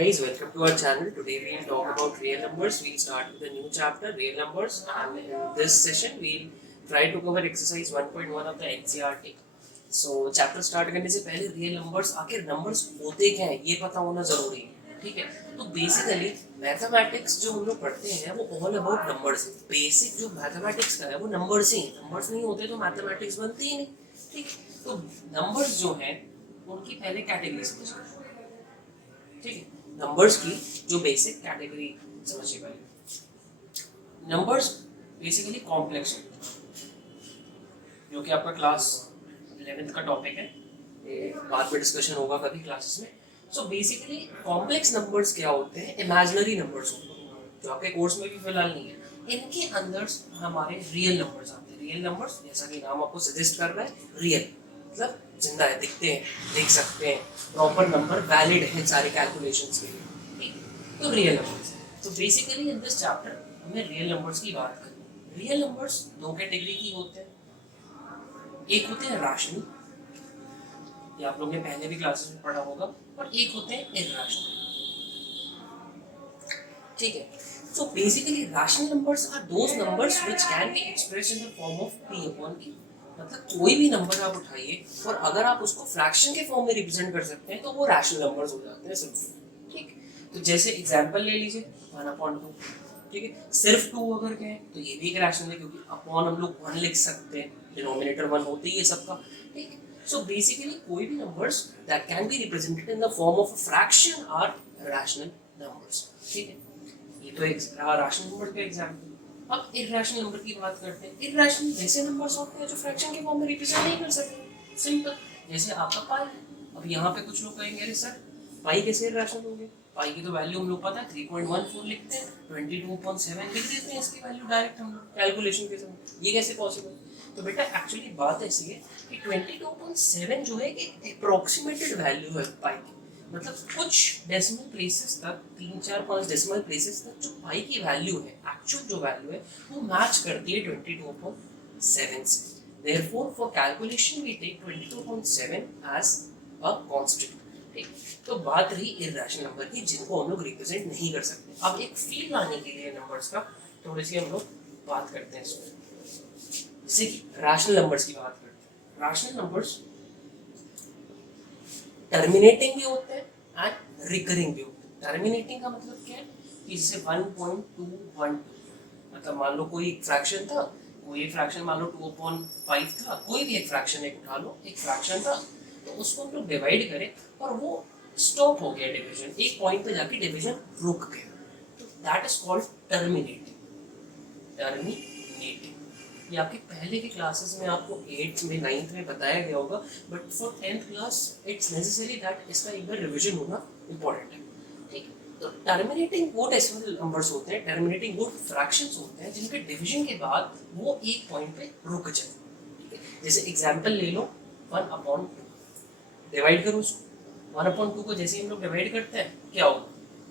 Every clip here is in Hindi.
guys, welcome to our channel. Today we'll talk about real numbers. We'll start with a new chapter, real numbers, and in this session we'll try to cover exercise 1.1 of the NCERT. So chapter start करने से पहले real numbers आखिर numbers होते क्या हैं ये पता होना जरूरी है, ठीक है। तो बेसिकली मैथमेटिक्स जो हम लोग पढ़ते हैं वो ऑल अबाउट नंबर्स है। बेसिक जो मैथमेटिक्स का है वो नंबर्स ही है। नंबर्स नहीं होते तो मैथमेटिक्स बनती ही नहीं, ठीक है। तो नंबर्स जो हैं उनकी पहले कैटेगरी समझिए, ठीक है। नंबर्स की जो बेसिक कैटेगरी समझिए पहले। नंबर्स बेसिकली कॉम्प्लेक्स होते हैं, जो कि आपका क्लास 11th का टॉपिक है, ये बाद में डिस्कशन होगा कभी क्लासेस में। सो बेसिकली कॉम्प्लेक्स नंबर्स क्या होते हैं? इमेजिनरी नंबर्स होते हैं, जो आपके कोर्स में भी फिलहाल नहीं है। इनके अंदर हमारे रियल नंबर्स आते हैं। रियल नंबर्स जैसा कि नाम आपको सजेस्ट कर रहा है, रियल मतलब जिंदा है, दिखते हैं, देख सकते हैं, प्रॉपर नंबर, वैलिड है सारे कैलकुलेशंस के लिए, ठीक है। तो रियल नंबर्स। तो बेसिकली इन दिस चैप्टर हमें रियल नंबर्स की बात करें। रियल नंबर्स दो कैटेगरी की होते हैं। एक होते हैं रैशनल, ये आप लोगों ने पहले भी क्लासेस में पढ़ा होगा, और एक होते हैं इरैशनल, ठीक है। So basically rational numbers are those numbers which can be expressed in the form of p upon q। मतलब कोई भी नंबर आप उठाइए और अगर आप उसको फ्रैक्शन के फॉर्म में रिप्रेजेंट कर सकते हैं तो वो रैशनल नंबर्स हो जाते हैं सिर्फ, ठीक। तो जैसे एग्जांपल ले लीजिए 1/2, ठीक है। सिर्फ 2 अगर कहें तो ये भी एक रैशनल है, क्योंकि अपॉन हम लोग 1 लिख सकते हैं, डिनोमिनेटर 1 होते ही है सबका, ठीक। सो बेसिकली कोई भी numbers that can be represented in the form of a fraction are rational numbers, ठीक है। ये तो एक रैशनल नंबर का एग्जांपल। अब इरैशनल नंबर की बात करते हैं। इरैशनल वैसे नंबर्स होते हैं जो फ्रैक्शन के फॉर्म में रिप्रेजेंट नहीं कर सकते, सिंपल। जैसे आपका पाई है। अब यहाँ पे कुछ लोग कहेंगे अरे सर पाई कैसे इरैशनल हो गया? पाई की तो वैल्यू हम लोग पता है 3.14 लिखते हैं, 22.7 लिख देते हैं इसकी वैल्यू डायरेक्ट हम लोग कैलकुलेशन के समय। ये कैसे पॉसिबल? तो बेटा एक्चुअली बात ऐसी है कि 22.7 जो है कि अप्रोक्सीमेटेड वैल्यू है पाई की। मतलब कुछ डेसिमल प्लेसेस तक, 3-4-5 डेसिमल प्लेसेस तक जो पाई की वैल्यू है, एक्चुअल जो वैल्यू है वो मैच करती है 22.7 से। Therefore, for calculation we take 22.7 as a constant, ठीक। तो बात रही इरैशनल नंबर की, जिनको हम लोग रिप्रेजेंट नहीं कर सकते। अब एक फील लाने के लिए नंबर्स का थोड़ी सी हम लोग बात करते हैं इसमें। जैसे कि रैशनल नंबर्स की बात करते हैं। रैशनल नंबर्स टर्मिनेटिंग भी होते हैं एंड रिकरिंग भी होते हैं। टर्मिनेटिंग का मतलब क्या है कि जैसे 1.212, मतलब मान लो कोई फ्रैक्शन था, कोई फ्रैक्शन मान लो 2/5 था, कोई भी एक फ्रैक्शन एक उठा लो, एक फ्रैक्शन था, तो उसको हम लोग डिवाइड करें और वो स्टॉप हो गया डिवीजन, एक पॉइंट पे जाके डिवीजन रुक गया, तो that is called terminating. Terminating ये आपके पहले के क्लासेस में आपको 8th में 9th में बताया गया होगा, but for 10th class it's necessary that इसका एक बार रिविजन होना इम्पोर्टेंट है, ठीक है। तो टर्मिनेटिंग वो डेसिमल नंबर्स होते हैं, टर्मिनेटिंग वो फ्रैक्शंस होते हैं जिनके डिवीजन के बाद वो एक पॉइंट पे रुक जाए, ठीक है। जैसे एग्जांपल ले लो 1/2, डिवाइड करो उसको। 1/2 को जैसे हम लोग डिवाइड करते हैं क्या होगा?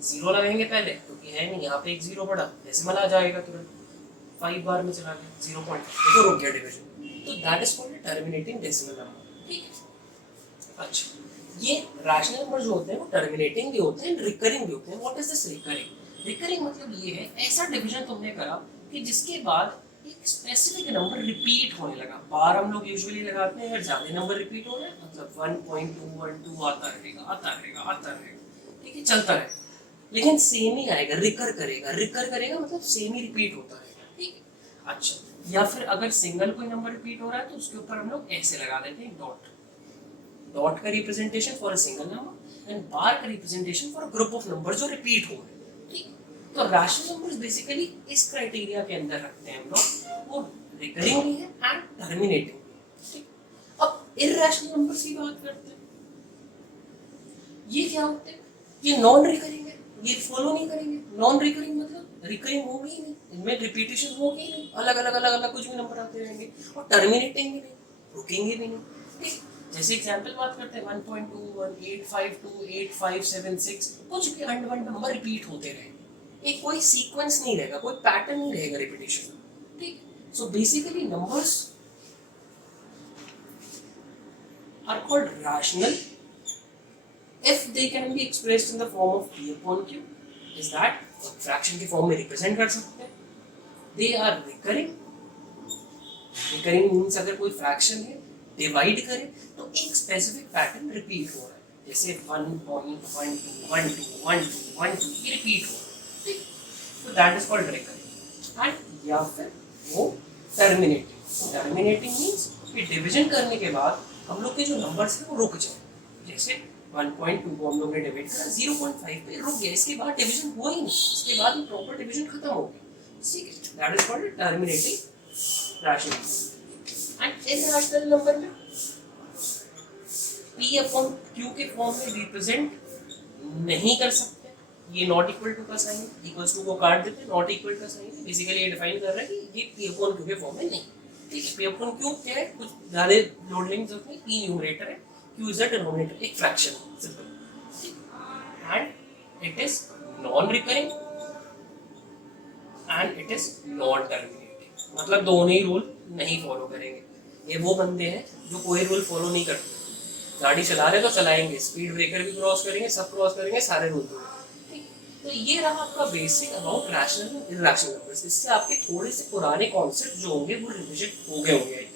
0 लगाएंगे पहले, क्योंकि है नहीं यहाँ पे एक 0 पड़ा, डेसिमल आ जाएगा तुरंत, 5 बार में चला गया 0 पॉइंट, देखो रुक गया डिवीजन। तो that is called terminating decimal number, ठीक है। अच्छा, ये रैशनल नंबर जो होते हैं वो टर्मिनेटिंग भी होते हैं, रिकरिंग भी होते हैं। What is this recurring? Recurring मतलब ये है ऐसा डिवीजन तुमने करा कि जिसके बाद एक स्पेसिफिक नंबर रिपीट होने लगा। बार हम लोग यूजुअली लगाते हैं अगर ज्यादा नंबर रिपीट हो रहा है, मतलब 1.212 आता रहेगा आता रहेगा आता रहेगा, ठीक है, चलता रहेगा, लेकिन सेम ही आएगा, रिकर करेगा। रिकर करेगा मतलब सेम ही रिपीट होता रहेगा, ठीक है। अच्छा, या फिर अगर सिंगल कोई नंबर रिपीट हो रहा है तो उसके ऊपर हम लोग ऐसे लगा देते हैं डॉट। डॉट का representation for a single number and bar का representation for a group of number जो रिपीट हो रहे हैं, ठीक। तो रैशनल नंबर्स बेसिकली इस क्राइटेरिया के अंदर रखते हैं हम लोग, वो रिकरिंग भी है एंड टर्मिनेटिंग, ठीक। अब इरैशनल नंबर्स की बात करते हैं। ये क्या होते हैं? ये नॉन रिकरिंग है, ये फॉलो नहीं करेंगे। नॉन रिकरिंग मतलब रिकरिंग होगी ही नहीं, इनमें रिपीटेशन होगी ही नहीं, अलग अलग अलग अलग कुछ भी नंबर आते रहेंगे, और टर्मिनेटिंग भी नहीं, रुकेंगे भी नहीं, ठीक। जैसे एग्जांपल बात करते हैं 1.21 852 8576, कुछ भी अनवन नंबर रिपीट होते रहेंगे, एक कोई सीक्वेंस नहीं रहेगा, कोई पैटर्न नहीं रहेगा रिपीटेशन, ठीक। So basically numbers are called rational, if they can be expressed in the form of p upon q is that fraction के फॉर्म में रिप्रेजेंट कर सकते हैं. They are recurring. Recurring means अगर कोई फ्रैक्शन है डिवाइड करे तो एक स्पेसिफिक पैटर्न रिपीट हो रहा है, जैसे 1.12 ये रिपीट हो रहा है, ठीक. तो that is called recurring. And या फिर वो टर्मिनेटिंग. टर्मिनेटिंग मीन्स कि डिवीजन करने के बाद हम लोग के जो नंबर्स हैं वो रुक जाए, जैसे 1.2 को हम लोग ने डिवाइड करा 0.5 पे रुक गया, इसके बाद डिवीजन हुआ ही नहीं, इसके बाद प्रॉपर डिवीजन खत्म हो गया, ठीक है. That is called terminating rational. And irrational number में p अपॉन q के फॉर्म में रिप्रेजेंट नहीं कर सकते. ये नॉट इक्वल टू का साइन, इक्वल्स टू को काट देते हैं, नॉट इक्वल का साइन बेसिकली ये डिफाइन कर रहा है कि ये p अपॉन q के फॉर्म में नहीं, ठीक है. p अपॉन q क्या है, कुछ ज्यादा लोड लेने की जरूरत नहीं, p न्यूमरेटर है, q इज द डिनोमिनेटर, एक fraction simple. And it is non recurring and it is non terminating. मतलब दोनों ही रूल नहीं फॉलो करेंगे. ये वो बंदे हैं जो कोई रूल फॉलो नहीं करते, गाड़ी चला रहे तो चलाएंगे, स्पीड ब्रेकर भी क्रॉस करेंगे, सब क्रॉस करेंगे, सारे रूल तोड़ेंगे. तो ये रहा आपका basic about rational and irrational numbers. इससे आपके थोड़े से पुराने कॉन्सेप्ट जो होंगे वो रिविजन हो गए होंगे,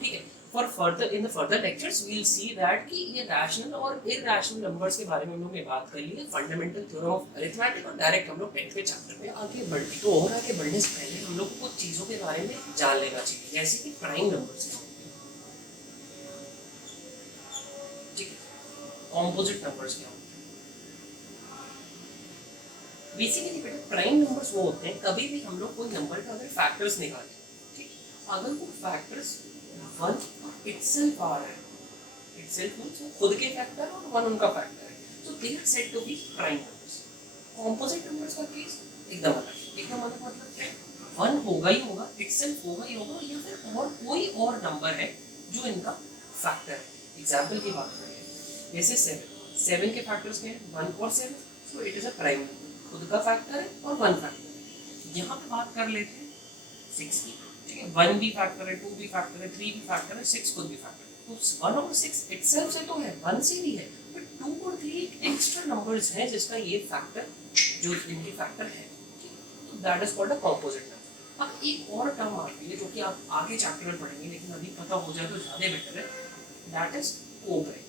ठीक है. For further in the further lectures we will see that कि ये रैशनल और इरैशनल नंबर्स के बारे में हम लोग ने बात कर ली है, फंडामेंटल थ्योरम ऑफ अरिथमेटिक, और डायरेक्ट हम लोग 10th के चैप्टर में आगे बढ़ते. तो और आगे बढ़ने से पहले हम लोग को कुछ चीज़ों के बारे में जान लेना चाहिए, जैसे कि प्राइम नंबर्स, ठीक है. कॉम्पोजिट नंबर्स क्या होते हैं. बेसिकली बेटा प्राइम नंबर्स वो होते हैं कभी भी हम लोग कोई नंबर का अगर फैक्टर्स निकालें, ठीक, अगर वो फैक्टर्स वन इटसेल्फ आ रहा है, इटसेल्फ मींस खुद के फैक्टर और वन उनका फैक्टर है, तो they are said to be prime numbers. Composite numbers का केस एकदम अलग है. एकदम अलग मतलब क्या है, वन होगा ही होगा, इटसेल्फ होगा ही होगा, या फिर और कोई और नंबर है जो इनका फैक्टर है. एग्जांपल की बात करें जैसे 7 के फैक्टर्स क्या है, 1 और 7, so it is a prime number, खुद का फैक्टर है और वन फैक्टर है. यहाँ पे बात कर लेते हैं 6 की, ठीक है. 1 भी फैक्टर है, 2 भी फैक्टर है, 3 भी फैक्टर है, 6 खुद भी फैक्टर है. तो 1 और 6 इटसेल्फ से तो है, 1 से भी है, बट 2 और 3 एक्स्ट्रा नंबर्स हैं जिसका ये फैक्टर, जो इनके फैक्टर है, तो that is called a composite number. अब एक और टर्म आती है जो कि आप आगे चैप्टर में पढ़ेंगे, लेकिन अभी पता हो जाए तो ज़्यादा बेटर है, दैट इज कोप्रिंग.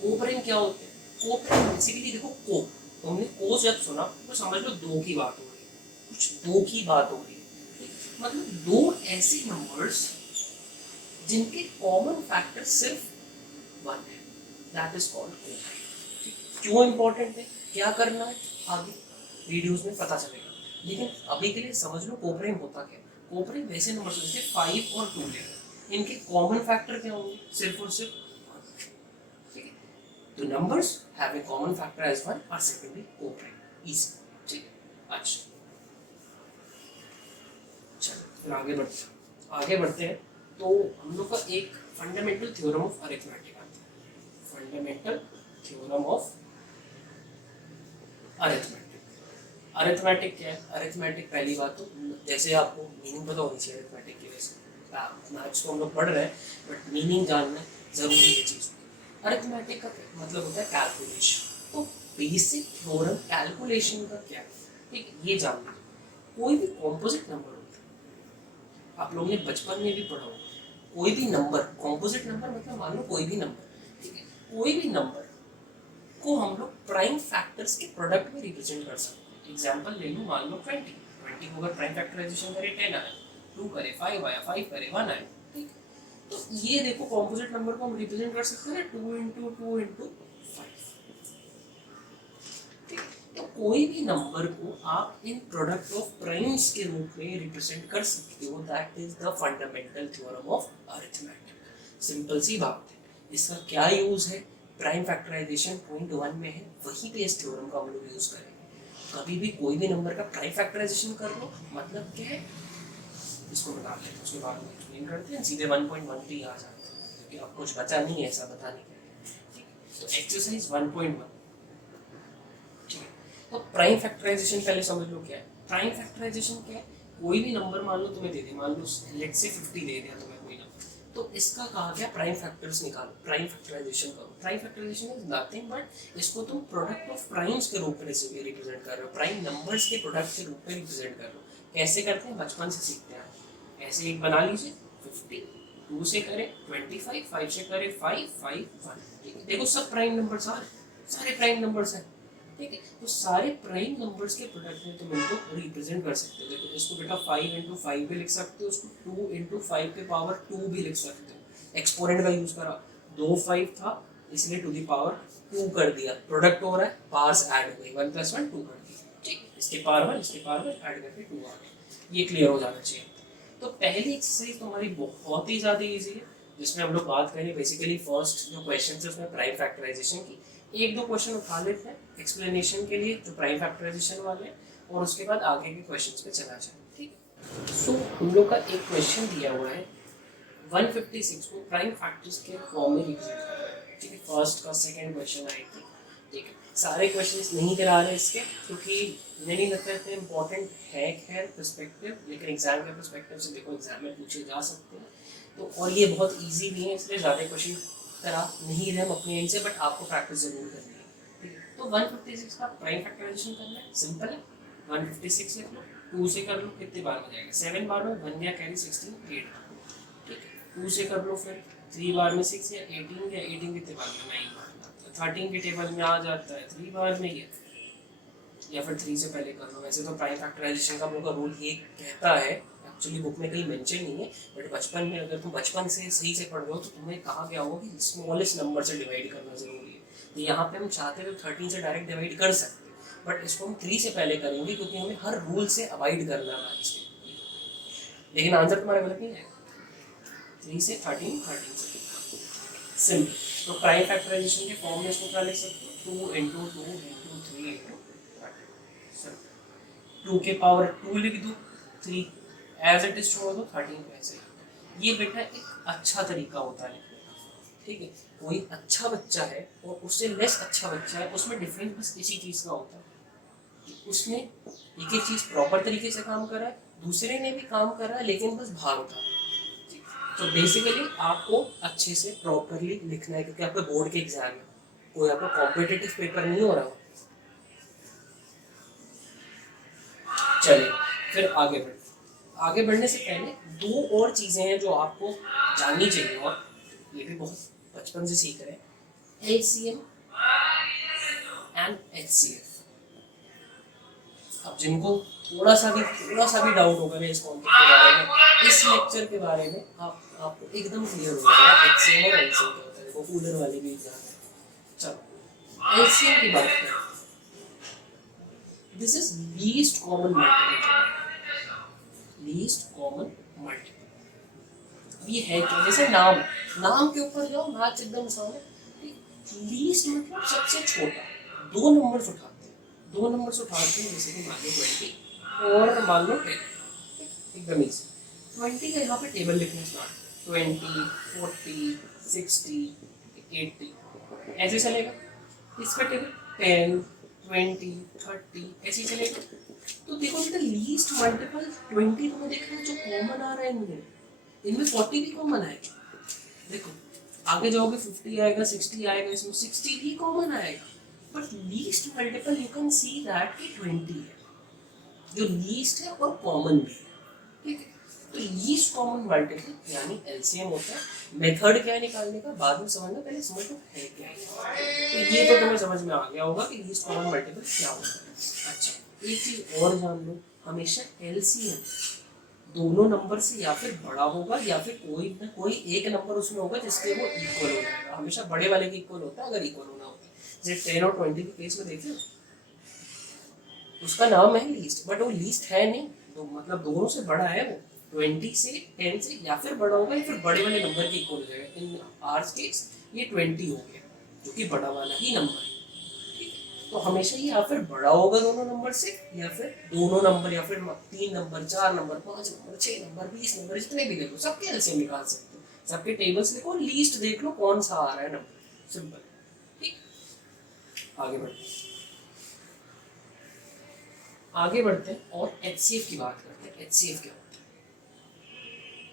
कोप्रिंग क्या होते हैं. कोप्रिंग बेसिकली देखो, को तुमने को जब सुना तो समझ लो दो की बात हो रही है, कुछ दो की बात हो रही है, मतलब दो ऐसे नंबर्स जिनके कॉमन फैक्टर सिर्फ 1 है, दैट इज कॉल्ड कोप्रिंग. क्यों इंपॉर्टेंट है, क्या करना है, आगे वीडियोस में पता चलेगा, लेकिन अभी के लिए समझ लो कोप्रिंग होता क्या. कोप्रिंग वैसे नंबर्स जैसे 5 और 2 ले, इनके कॉमन फैक्टर क्या होंगे, सिर्फ और सिर्फ 1, ठीक है. तो numbers having common factor as 1 are said to be coprime. Easy, ठीक है. अच्छा चलो फिर आगे बढ़ते हैं. तो हम लोग का एक फंडामेंटल थ्योरम ऑफ अरिथमेटिक आता है. Fundamental theorem of arithmetic. Arithmetic क्या है. अरिथमेटिक पहली बात तो जैसे आपको मीनिंग पता होनी चाहिए अरिथमेटिक की. वैसे मैथ्स को हम लोग पढ़ रहे हैं बट मीनिंग जानना जरूरी है चीज़. अरिथमेटिक का मतलब होता है कैलकुलेशन. तो बेसिक थ्योरम कैलकुलेशन का क्या है, ठीक, ये जान लीजिए. कोई भी कॉम्पोजिट नंबर होता है, आप लोगों ने बचपन में भी पढ़ा होगा, कोई भी नंबर कॉम्पोजिट नंबर मतलब मान लो कोई भी नंबर, ठीक है, कोई भी नंबर को हम लोग प्राइम फैक्टर्स के प्रोडक्ट में रिप्रेजेंट कर सकते हैं. एग्जांपल ले लो, मान लो 20 को अगर प्राइम फैक्टराइजेशन करे 10 आया, 2 करे 5 आया, 5 करे 1 आया, ठीक. तो ये देखो कॉम्पोजिट नंबर को हम रिप्रेजेंट कर सकते हैं 2 × 2 × 5, ठीक. तो कोई भी नंबर को आप इन प्रोडक्ट ऑफ प्राइम्स के रूप में रिप्रेजेंट कर सकते हो. That is the fundamental theorem of arithmetic. Simple सी बात है. इसका क्या यूज है, प्राइम फैक्टराइजेशन पॉइंट 1 में है, वहीं पे इस थ्योरम का हम लोग यूज करेंगे. कभी भी कोई भी नंबर का प्राइम फैक्टराइजेशन कर लो, मतलब क्या है, इसको निकाल लेते हैं, उसके बाद में एक्सप्लेन करते हैं, सीधे 1.13 आ जाते हैं, क्योंकि अब कुछ बचा नहीं है ऐसा बताने के लिए. तो एक्सरसाइज 1.1, ठीक है. तो प्राइम फैक्टराइजेशन पहले समझ लो क्या है. प्राइम फैक्टराइजेशन क्या है, कोई भी नंबर मान लो तुम्हें दे दे, मान लो लेट्स से 50 दे दिया तुम्हें कोई नंबर, तो इसका कहा गया प्राइम फैक्टर्स निकालो, प्राइम फैक्टराइजेशन करो। Prime factorization is nothing but इसको तुम प्रोडक्ट ऑफ प्राइम्स के रूप में रिप्रेजेंट कर रहे हो, प्राइम नंबर्स के प्रोडक्ट के रूप में रिप्रेजेंट कर रहे हो। कैसे करते हैं, बचपन से सीखते हैं। ऐसे एक बना लीजिए 50, 2 से करें 25, 5 से करें 5, 5, 1। ठीक है, देखो सब प्राइम नंबर, सारे प्राइम नंबर्स हैं। ठीक है, तो सारे प्राइम नंबर्स के प्रोडक्ट में तुम इनको रिप्रेजेंट कर सकते हो। देखो इसको बेटा 5 इंटू 5 भी लिख सकते हो, उसको 2 इंटू 5 के पावर 2 भी लिख सकते हो। एक्सपोनेंट का यूज करा, 2 5 था इसलिए टू द पावर 2 कर दिया, प्रोडक्ट हो रहा है, पावर्स ऐड हो गई, 1 + 1 2 कर दिया। ठीक, इसके पावर 1 इसके पावर 1 ऐड करके 2 आ गया। ये क्लियर हो जाना चाहिए। तो पहली एक्सरसाइज तो हमारी बहुत ही ज़्यादा ईजी है, जिसमें हम लोग बात करेंगे बेसिकली फर्स्ट जो क्वेश्चन है उसमें प्राइम फैक्टराइजेशन की। एक दो क्वेश्चन उठा लेते हैं एक्सप्लेनेशन के लिए जो प्राइम फैक्टराइजेशन वाले, और उसके बाद आगे के क्वेश्चंस पे चला जाए। ठीक है, सो हम लोग का एक क्वेश्चन दिया हुआ है 156 को प्राइम फैक्टर्स के फॉर्म में रिप्रेजेंट करना है। ठीक है, फर्स्ट का सेकंड क्वेश्चन आई थी। ठीक है, सारे क्वेश्चंस नहीं करा रहे इसके, क्योंकि मुझे नहीं लगता इतने इंपॉर्टेंट है खैर पर्सपेक्टिव, लेकिन एग्जाम के पर्सपेक्टिव से देखो एग्जाम में पूछे जा सकते हैं। तो और ये बहुत ईजी भी है, इसलिए ज़्यादा क्वेश्चन करा नहीं रहे हम अपने एंड से, बट आपको प्रैक्टिस जरूर करनी है। ठीक है, तो 156 का प्राइम फैक्टराइजेशन करना है, सिंपल है। 156 लिख लो, 2 से कर लो, कितने बार में जाएगा, 7 बार में बन गया, कैरी 16 8। ठीक है, 2 से कर लो, फिर 3 बार में 6 या 18 कितने बार में 9 बार में, 13 के टेबल में आ जाता है 3 बार में ही है, या फिर 3 से पहले कर लो। वैसे तो प्राइम फैक्टराइजेशन का हम लोग का रूल ये कहता है, एक्चुअली बुक में कहीं मेंशन नहीं है, बट बचपन में अगर तुम बचपन से सही से पढ़ रहे हो तो तुम्हें कहा गया होगा कि स्मॉलेस्ट नंबर से डिवाइड करना जरूरी है। तो यहाँ पे हम चाहते तो 13 से डायरेक्ट डिवाइड कर सकते हैं, बट इसको हम 3 से पहले करेंगे क्योंकि हमें हर रूल से अवॉइड करना है इसके। लेकिन आंसर तुम्हारा गलत नहीं है, 3 से 13 से सिंपल। तो प्राइम फैक्टराइजेशन के फॉर्म में इसको क्या लिख सकते हो, 2 इंटू 2 इंटू 3 इंटू 2 के पावर 2 लिख दो, 3 एज इट इज छोड़ दो, 13 वैसे। ये बेटा एक अच्छा तरीका होता है लिखने का। ठीक है, कोई अच्छा बच्चा है और उससे लेस अच्छा बच्चा है, उसमें डिफरेंस बस इसी चीज़ का होता है कि उसने एक एक चीज़ प्रॉपर तरीके से काम करा है, दूसरे ने भी काम करा है लेकिन बस भाग था। तो बेसिकली आपको अच्छे से प्रॉपरली लिखना है, क्योंकि आपका बोर्ड के एग्जाम है, कोई आपका कॉम्पिटिटिव पेपर नहीं हो रहा। चलिए फिर आगे बढ़ने से पहले 2 और चीज़ें हैं जो आपको जाननी चाहिए, और ये भी बहुत बचपन से सीख रहे हैं, LCM एंड HCF। अब जिनको थोड़ा सा भी डाउट होगा ना इस कॉन्सेप्ट के बारे में, इस लेक्चर के बारे में आपको एकदम क्लियर हो जाएगा HCM और LCM क्या होता है। वो कूलर वाले भी एग्जाम है। चलो LCM की बात करें, this is least common multiple. Least common multiple ये है क्या, जैसे नाम के ऊपर जाओ, मैथ्स एकदम आसान है। लीस्ट मतलब सबसे छोटा, 2 नंबर्स उठाते हैं, 2 नंबर्स उठाते हैं, जैसे कि मान लो 20 और मान लो 10, एकदम ईजी। 20 का यहाँ पे टेबल लिखना स्टार्ट, 20 40 60 80 ऐसे चलेगा। इसका टेबल 10 20 30 ऐसे चलेगा। तो देखो बेटा लीस्ट मल्टीपल 20 तुम्हें देखना है, जो कॉमन आ रहा है इनमें 40 भी कॉमन आएगा। देखो आगे जाओगे 50 आएगा, 60 आएगा, इसमें 60 भी कॉमन आएगा, but least multiple you can see that कि 20 है, जो लीस्ट है और कॉमन भी है। ठीक है, तो लीस्ट कॉमन मल्टीपल यानी एलसीएम होता है। मेथड क्या है निकालने का बाद में समझना, पहले समझ लो है क्या है। तो ये तो तुम्हें समझ में आ गया होगा कि लीस्ट कॉमन मल्टीपल क्या होता है। अच्छा एक चीज और जान लो, हमेशा एलसीएम दोनों नंबर से या फिर बड़ा होगा या फिर कोई ना कोई एक नंबर उसमें होगा जिसके वो इक्वल हो जाएगा। हमेशा बड़े वाले के इक्वल होता है अगर इक्वल होना होता है। जैसे 10 और 20 के केस में देखिए, उसका नाम है लीस्ट, बट वो लीस्ट है नहीं, तो मतलब दोनों से बड़ा है वो, 20 से 10 से या फिर बड़ा होगा या फिर बड़े वाले नंबर के इक्वल हो जाएगा। इन आर्स केस ये 20 हो गया, जो कि बड़ा वाला ही नंबर है। तो हमेशा ही या फिर बड़ा होगा दोनों नंबर से, या फिर दोनों नंबर, या फिर 3 number 4 number 5 number 6 number 20 number जितने भी देखो सबके एलसीएम निकाल सकते हो। सबके टेबल्स देखो, लीस्ट देख लो कौन सा आ रहा है नंबर, सिंपल। ठीक, आगे बढ़ते हैं और एचसीएफ की बात करते हैं। एचसीएफ क्या होता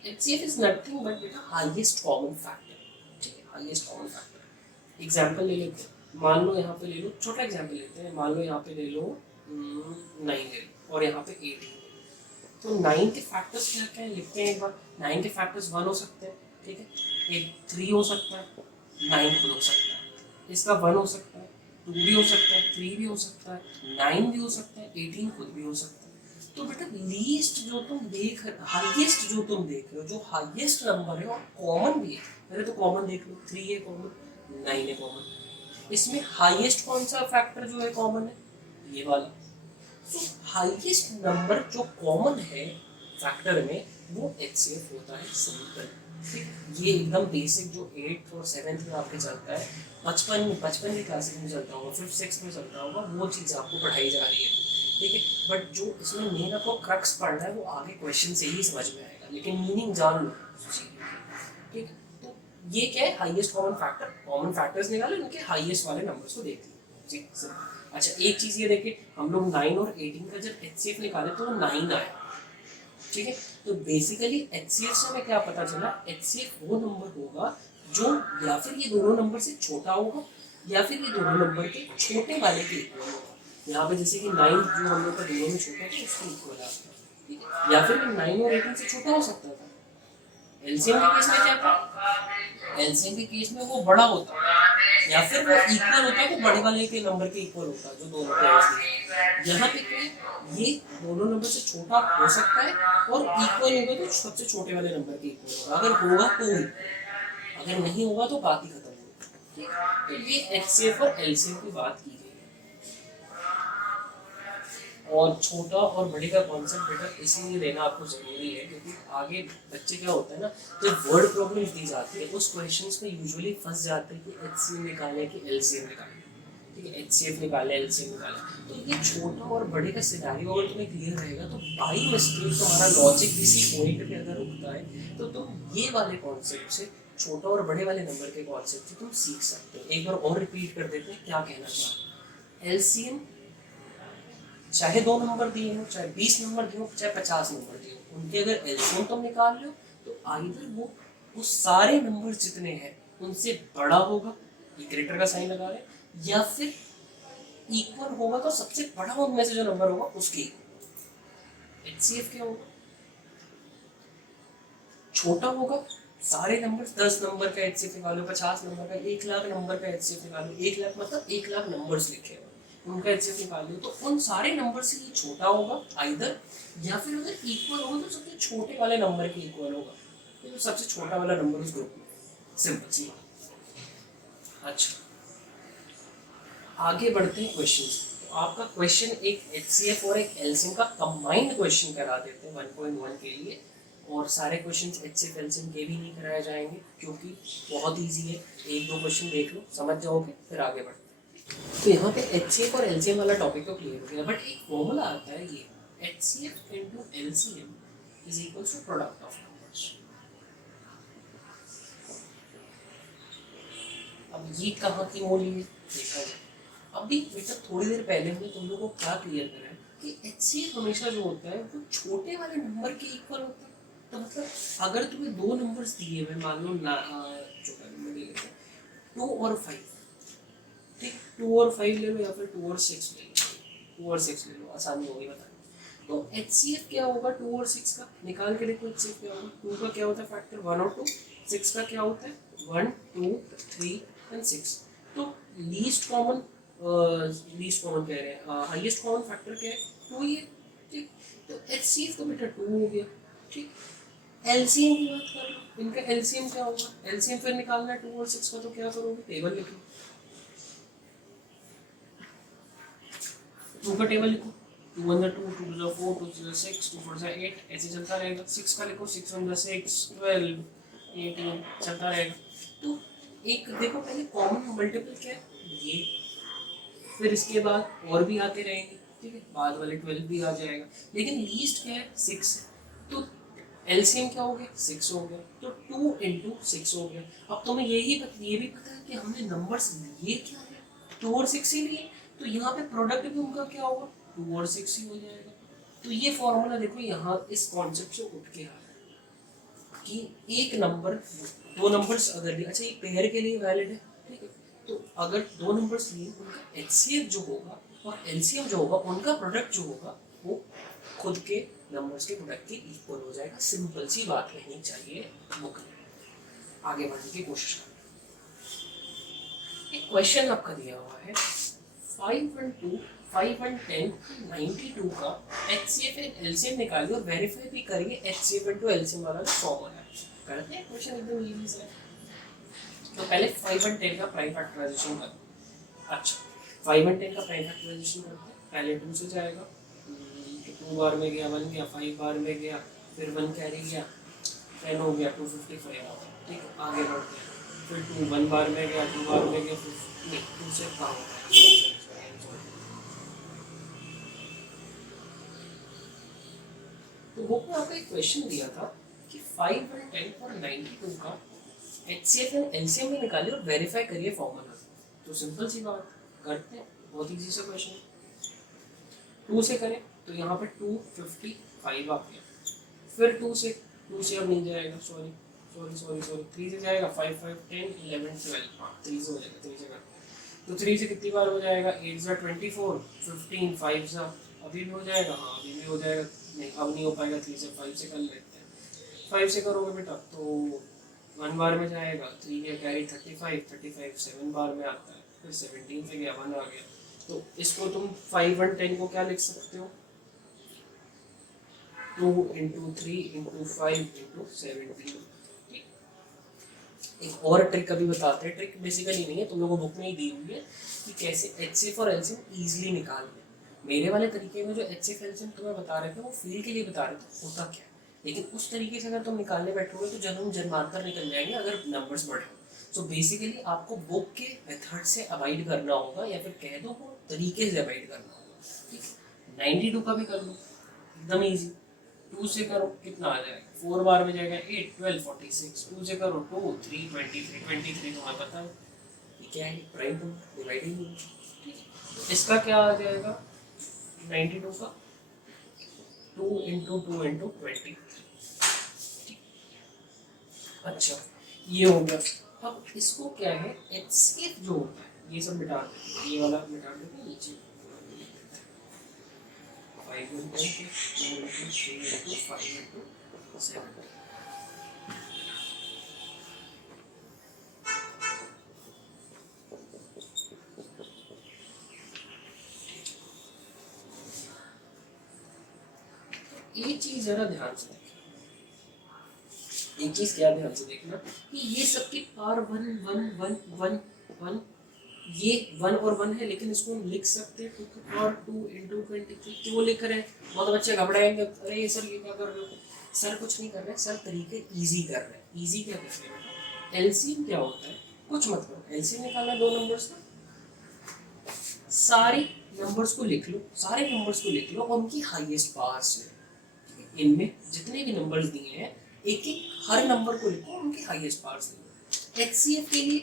HCF इज नथिंग बट बेटा हाईएस्ट कॉमन फैक्टर, ठीक है, हाईएस्ट कॉमन फैक्टर। एग्जांपल ले लेते हैं, मान लो यहाँ पे ले लो, छोटा एग्जांपल लेते हैं, मान लो यहाँ पे ले लो 9 ले लो और यहाँ पे 18। तो 9 के फैक्टर्स क्या क्या है लिखते हैं एक बार। 9 के फैक्टर्स 1 हो सकते हैं, ठीक है, एक 3 हो सकता है, 9 खुद हो सकता है, इसका 1 हो सकता है, 2 भी हो सकता है, 3 भी हो सकता है, 9 भी हो सकता है, 18 खुद भी हो सकता है। तो बेटा लीस्ट जो तुम देख, हाईएस्ट जो तुम देख रहे हो, जो हाईएस्ट नंबर है और कॉमन भी है, पहले तो कॉमन देख लो, 3 है कॉमन, 9 है कॉमन, इसमें हाईएस्ट कौन सा फैक्टर जो है कॉमन है, ये वाला। तो हाईएस्ट नंबर जो कॉमन है फैक्टर में वो HCF होता है, सिंपल। ठीक, ये एकदम बेसिक जो 8th और 7th में आपके चलता है, बचपन की क्लासेस में चलता होगा, 5th 6th में चलता होगा, वो चीज़ आपको पढ़ाई जा रही है, ठीक है। बट जो इसमें मेन आपको क्रक्स पढ़ना है वो आगे क्वेश्चन से ही समझ में आएगा, लेकिन मीनिंग जान लो, ठीक। तो ये क्या है, highest common factor, common factors निकाले, उनके हाईएस्ट वाले नंबर्स को देख लीजिए, ठीक, सिंपल। अच्छा एक चीज़ ये देखिए, हम लोग 9 और 18 का जब HCF निकाले तो वो 9 आया, ठीक है। तो बेसिकली HCF से हमें क्या पता चला, HCF वो नंबर होगा जो या फिर ये दोनों नंबर से छोटा होगा या फिर ये दोनों नंबर के छोटे वाले के इक्वल होगा। यहाँ पे जैसे कि 9 जो हम लोग का दोनों में छोटा था उसके इक्वल आता है, ठीक है, या फिर 9 और 18 से छोटा हो सकता था। एलसीएम के केस में क्या था, एलसीएम के केस में वो बड़ा होता या फिर वो इक्वल होता, वो बड़े वाले के नंबर के इक्वल होता जो दोनों के। यहाँ पे क्या, ये दोनों नंबर से छोटा हो सकता है और इक्वल होगा तो सबसे छोटे वाले नंबर के इक्वल होगा, अगर होगा तो ही, अगर नहीं होगा तो बात ही खत्म होगी। तो ये HCF और LCM की बात की गई है। और छोटा और बड़े का कॉन्सेप्ट बेटा इसीलिए लेना आपको जरूरी है, क्योंकि आगे बच्चे क्या होता है ना, जब वर्ड प्रॉब्लम दी जाती है उस क्वेश्चंस में यूजुअली फंस जाते हैं कि HCM निकाले कि LCM निकाले, ठीक है, HCF निकाले LCM निकाले। तो ये छोटा और बड़े का सिनेरियो अगर तुम्हें क्लियर रहेगा तो बाई मिस्टेक तुम्हारा लॉजिक किसी पॉइंट पे अगर रुकता है तो तुम ये वाले कॉन्सेप्ट से, छोटा और बड़े वाले नंबर के कॉन्सेप्ट से तुम सीख सकते हो। एक बार और रिपीट कर देते हैं क्या कहना चाहते हैं। LCM चाहे 2 नंबर दिए हो, चाहे 20 नंबर दिए हो, चाहे 50 नंबर दिए हो, उनके अगर एलसीएम तुम निकाल लो तो आइदर वो सारे नंबर जितने हैं उनसे बड़ा होगा, ये ग्रेटर का साइन लगा रहे, या फिर इक्वल होगा तो सबसे बड़ा उनमें से जो नंबर होगा उसके इक्वल। HCF क्या होगा, छोटा होगा, सारे नंबर 10 नंबर का HCF निकालो, 50 नंबर का, 1 लाख नंबर का HCF निकालो, 1 लाख मतलब 1 लाख नंबर्स लिखे हुए उनका HCF निकाल लो, तो उन सारे नंबर से ये छोटा होगा आइदर, या फिर अगर इक्वल होगा तो सबसे छोटे वाले नंबर के इक्वल होगा, तो सबसे छोटा वाला नंबर उस ग्रुप में, सिंपल सी बात। अच्छा आगे बढ़ते हैं क्वेश्चन। तो आपका क्वेश्चन एक HCF और एक LCM का कंबाइंड क्वेश्चन करा देते हैं 1.1 के लिए, और सारे क्वेश्चंस HCF LCM के भी नहीं कराए जाएंगे क्योंकि बहुत इजी है, 1-2 क्वेश्चन देख लो समझ जाओगे, फिर आगे बढ़ते हैं। तो यहाँ पे HCF और LCM वाला टॉपिक तो क्लियर हो गया, बट एक फॉर्मूला आता है ये HCF into LCM is equals to product of numbers। अब ये कहाँ की मूली है देखा जाए। अभी बेटा थोड़ी देर पहले हमने तुम लोगों को क्या क्लियर करा है कि HCF हमेशा जो होता है वो छोटे वाले नंबर के इक्वल होता है। तो मतलब अगर तुम्हें 2 नंबर्स दिए हुए, मान लो छोटा नंबर ले लेते हैं 2 और 5, ठीक, 2 और 5 ले लो या फिर 2 और 6 ले लो, 2 और 6 ले लो, आसानी होगी बताने। तो HCF क्या होगा 2 और 6 का, निकाल के देखो HCF क्या होगा। 2 का क्या होता है फैक्टर 1 और 2, 6 का क्या होता है 1 2 3 एंड 6। तो लीस्ट कॉमन कह रहे हैं, हाईएस्ट कॉमन फैक्टर क्या है 2 ही है, ठीक। तो HCF तो बेटा 2 हो गया, ठीक। LCM की बात कर लो, इनका LCM क्या होगा, LCM फिर निकालना है 2 और 6 का, तो क्या करोगे टेबल लिखो, 2 का टेबल लिखो, 2 1 2 2 2 4 2 2 6 2 4 8, ऐसे चलता रहेगा। 6 का लिखो, 6 1 6 12 18 चलता रहेगा। तो एक देखो पहले कॉमन मल्टीपल क्या है ये, फिर इसके बाद और भी आते रहेंगे, ठीक है, बाद वाले 12 भी आ जाएगा, लेकिन लीस्ट क्या है 6। तो LCM क्या हो गया 6 हो गया, तो 2 into 6 हो गया। अब तुम्हें ये भी पता है कि हमने नंबर्स लिए क्या है 2 और 6 ही लिए, तो यहाँ पे प्रोडक्ट भी उनका क्या होगा 2 और 6 ही हो जाएगा। तो ये फॉर्मूला देखो यहाँ इस कॉन्सेप्ट से उठ के आ रहा है, कि एक नंबर दो नंबर्स अगर लिए, अच्छा ये पेयर के लिए वैलिड है, ठीक है, तो अगर दो नंबर्स लिए उनका एचसीएफ जो होगा और एलसीएम जो होगा उनका प्रोडक्ट जो होगा वो खुद के नंबर्स के प्रोडक्ट के इक्वल हो जाएगा। सिंपल सी बात रहनी चाहिए बुक में। आगे बढ़ने की कोशिश करें। एक क्वेश्चन आपका दिया हुआ है 512, 510, 92 का HCF एंड LCM निकालिए और वेरीफाई भी करिए HCF इनटू LCM वाला जो फॉर्मूला है। करते हैं क्वेश्चन एकदम इजी सा है। तो पहले 5 और 10 का प्राइम फैक्टराइजेशन करते हैं। अच्छा 5 और 10 का प्राइम फैक्टराइजेशन करते हैं। पहले 2 से जाएगा, 2 बार में गया 1 गया, 5 बार में गया, फिर 1 कैरी गया, 10 हो गया, 255। ठीक है, आगे बढ़ते हैं। फिर 2 1 बार में गया, 2 बार में गया, फिर नहीं 2 से कम होता है। तो बुक में आपको एक क्वेश्चन दिया था कि 5 और 10 और 92 का HCF एंड LCM में निकालिए और वेरीफाई करिए फॉर्मूला। तो सिंपल सी बात करते हैं, बहुत इजी सा क्वेश्चन। 2 से करें तो यहाँ पे 255 आ गया, फिर 2 से अब नहीं जाएगा, सॉरी 3 से जाएगा, 5 5 10 11 12, हाँ 3 से हो जाएगा, 3 से कर तो 3 से कितनी बार हो जाएगा, 8 ज़ा 24, 15 5 ज़ा अभी भी हो जाएगा, हाँ अभी भी हो जाएगा, नहीं अब नहीं हो पाएगा, 3 से 5 से कर लेते हैं। 5 से करोगे बेटा तो 1 बार में जाएगा, 3 गया कैरी 35 7 बार में आता है, फिर 17 से गया 1 आ गया। तो इसको तुम 5 और 10 को क्या लिख सकते हो, 2 इंटू 3 इंटू 5 इंटू 17। एक और ट्रिक अभी बताते हैं, ट्रिक बेसिकली नहीं है, तुम लोगों को बुक में ही दी हुई है कि कैसे HCF और LCM इजीली निकालना है। मेरे वाले तरीके में जो HCF LCM तुम्हें बता रहे थे वो फील के लिए बता रहे थे होता क्या है, लेकिन उस तरीके से अगर तुम निकालने बैठोगे तो जन्म जन्मांतर निकल जाएंगे अगर नंबर्स बढ़े। सो बेसिकली आपको बुक के मेथड से अवॉइड करना होगा, या फिर कह दो वो तरीके से अवॉइड करना होगा। ठीक है, 92 का भी कर लो एकदम ईजी। 2 से करो कितना आ जाएगा, 4 बार में जाएगा 8 12 46, 2 से करो 2 3 23 तुम्हें पता है ये क्या है, प्राइम नंबर डिवाइडिंग नहीं। ठीक है, इसका क्या आ जाएगा 92 का 2 इंटू 2 इंटू 23। अच्छा ये हो गया। अब इसको क्या है HCF जो होता है ये सब मिटा देते, ये वाला मिटा देते नीचे 5 और 10 के 2 इंटू 3 इंटू 5 इंटू 7। एक चीज जरा ध्यान से देखना, एक चीज क्या ध्यान से देखना कि ये सबके पार 1 1 1 1 1, ये 1 और 1 है, लेकिन इसको हम लिख सकते हैं 2 की पावर 2 इंटू 23। क्यों लिख रहे हैं, बहुत बच्चे घबराएंगे, अरे सर ये क्या कर रहे हो। सर कुछ नहीं कर रहे, सर तरीके इजी कर रहे हैं। इजी क्या कर रहे हैं, एलसीएम क्या होता है, कुछ मत करो, एलसीएम निकालना दो नंबर्स का, सारे नंबर्स को लिख लो, सारे नंबर्स को लिख लो और उनकी हाईएस्ट पावर्स में, इनमें जितने भी नंबर्स दिए हैं एक एक हर नंबर को लिखो, उनकी हाईएस्ट पावर्स लिखो। HCF के लिए